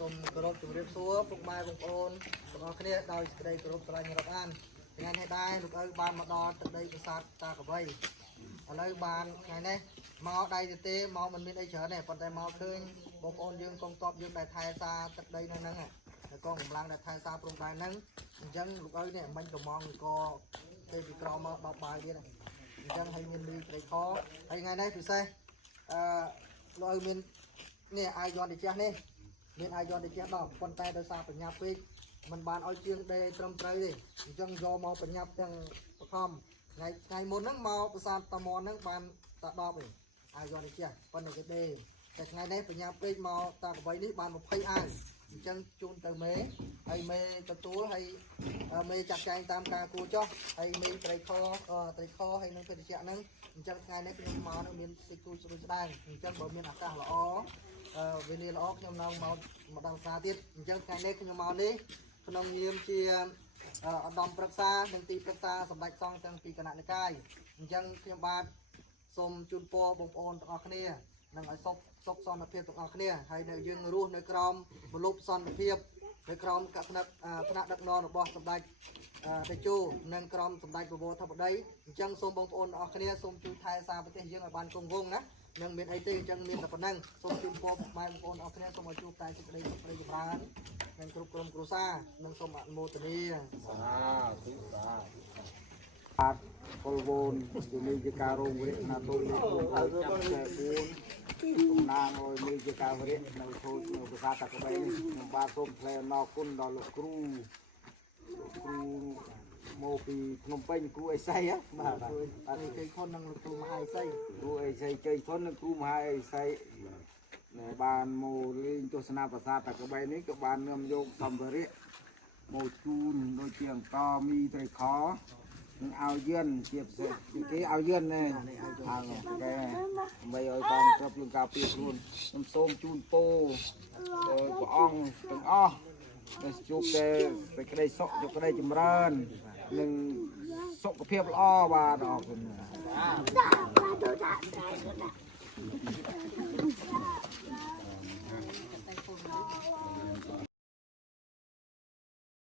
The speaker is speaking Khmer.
សូមគោរពជម្រាបសួរពុកម៉ែបងប្អូនទាំងអស់គ្នាដោយសេចក្តីគោរពស្រឡាញ់រាប់អានថ្ងៃនេះដែរលោកឪបានមកដល់ទឹកដីប្រាសាទតាកវីឥឡូវបានថ្ងៃនេះមកដៃទេមកមិនមានអីច្រើនទេប៉ុន្តែមកឃើញបងប្អូនយើងកងទ័ពយើងដែលថែសារទឹកដីនៅហ្នឹងហើយកងកម្លាំងដែលថែសារព្រំដែនហ្នឹងអញ្ចឹងលោកឪនេះមិញកំងក៏ទេពីក្រមកដល់បាយទៀតអញ្ចឹងឲ្យមានលីត្រីខហើយថ្ងៃនេះពិសេសលោកឪមាននេះអាយយន្តតិចនេះមានអាយយន្តតិចដល់ប៉ុន្តែដោយសារបញ្ញាពេកมันបានឲ្យជាងដេត្រឹមត្រូវទេអញ្ចឹងយកមកបញ្ញាប់ទាំងបឋមថ្ងៃមុនហ្នឹងមកប្រាសាទតាមនហ្នឹងបានតែ10ទេអាយយន្តតិចប៉ុន្តែគេដេតែថ្ងៃនេះបញ្ញាពេកមកតាកវីនេះបាន20អាយអញ្ចឹងជូនទៅមេហើយមេទទួលហើយមេចាត់ចែងតាមការគួរចោះហើយមេត្រីខហើយនឹងពេទ្យហ្នឹងអញ្ចឹងថ្ងៃនេះខ្ញុំមកនឹងមានសេចក្ដីស្រួលស្ដាយអញ្ចឹងបើមានឱកាសល្អវេលាល្អខ្ញុំនឹងមកដល់ផ្សារទៀតអញ្ចឹងថ្ងៃនេះខ្ញុំមកនេះក្នុងនាមជាឧត្តមប្រឹក្សានិងទីប្រឹក្សាសម្ដេចសង្ឃទាំងពីគណៈនិកាយអញ្ចឹងខ្ញុំបាទសូមជូនពរបងប្អូនទាំងអស់គ្នានឹងឲ្យសុខសន្តិភាពទាំងអស់គ្នាហើយនៅយើងរស់នៅក្រោមមលុបសន្តិភាពនៅក្រោមថ្នាក់ដឹកនាំរបស់សម្ដេចតេជោនិងក្រមសម្ដេចប្រវត្តិធិបតីអញ្ចឹងសូមបងប្អូនទាំងអស់គ្នាសូមជួយថែសារប្រទេសយើងឲ្យបានគង់វង្សណានឹងមានអីទេអញ្ចឹងមានតែប៉ុណ្ណឹងសូមជូនពរម៉ែបងប្អូនទាំងអស់គ្នាសូមឲ្យជួបតែសេចក្តីសុខចម្រើននិងគ្រប់ក្រុមគ្រួសារនិងសូមអនុមោទនាបាទពលវូនជំនាញជាការរងវិរិយណាទូលហើយចាប់តែ4ណាងឲ្យមានជាការវិរិយនៅធូលនៅភាសាតាកបីខ្ញុំបាទសូមថ្លែងអំណរគុណដល់លោកគ្រូមកពីភ្នំពេញគ្រូអេសីបាទអត់ជ័យខុននឹងលោកគ្រូមហាអេសីគ្រូអេសីជ័យខុននិងគ្រូមហាអេសីបានមកលេងទស្សនាប្រាសាទតាកបីនេះក៏បាននាំយកសម្ភារៈមកជូនដូចជាអង្ករមីត្រីខនឹងឲ្យយឿនជាពិសេសគេឲ្យយឿនណែហើយគេដើម្បីឲ្យតាមគ្រប់លំការពារខ្លួនខ្ញុំសូមជូនពរព្រះអង្គទាំងអស់ដែលជួបតែសេចក្តីសុខសេចក្តីចម្រើននិងសុខភាពល្អបាទអរគុណ